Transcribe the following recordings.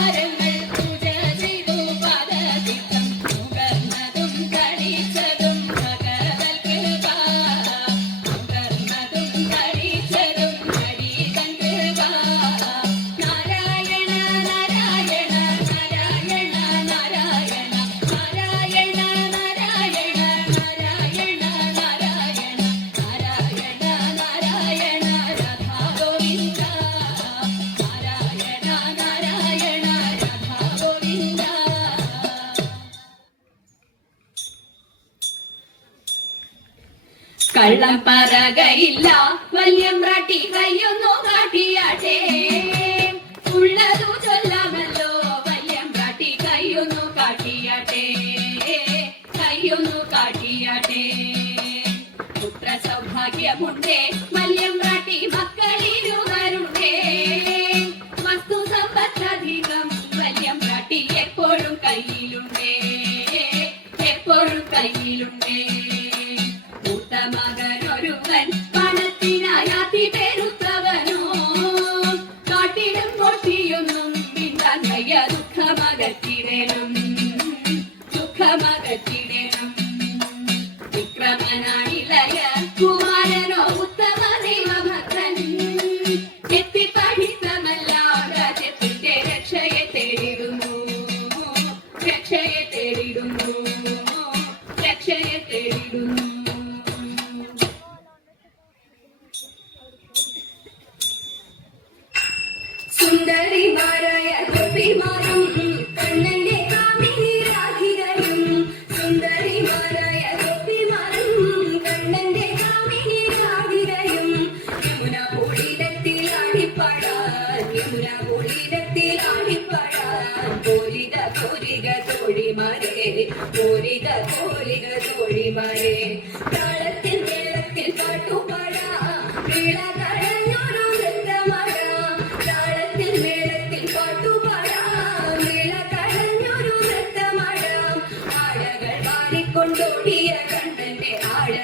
താര കള്ളം പറകയില്ല. വല്യമ്രാട്ടി കയ്യൊന്നു കാട്ടിയാട്ടെ. ഉള്ളതു ചൊല്ലാമല്ലോ. വല്യമ്രാട്ടി കയ്യൊന്നു കാട്ടിയാട്ടെ. കയ്യൊന്നു കാട്ടിയാട്ടെ. പുത്ര സൗഭാഗ്യമുണ്ടേ വല്യമ്രാട്ടി മക്കളിരുവരുണ്ടേ വസ്തു സമ്പത്തധികം വല്യമ്രാട്ടി എപ്പോഴും കയ്യിലുണ്ടേ. എപ്പോഴും കയ്യിലുണ്ടേ. സുന്ദരിമാരായ ഗോപിമാരും കണ്ണന്റെ കാമിനിരാധികരും സുന്ദരിമാരായ ഗോപിമാരും കണ്ണന്റെ കാമിനിരാധികരും. യമുന പൊളിടത്തിൽ ആടിപ്പാടാൻ യമുന പൊളിടത്തിൽ ആടിപ്പാടാൻ. കോരിക കോരിക തോഴിമാരെ കോരിക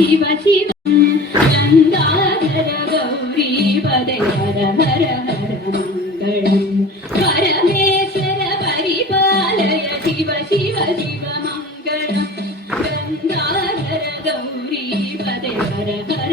ശിവ ശിവ ഗൗരീ പദയ മംഗളം പരമേശ്വര പരിപാലയ ശിവ ശിവ ശിവ മംഗളം. ഗന്ധാധര ഗൗരി പദയ ഹര ഹര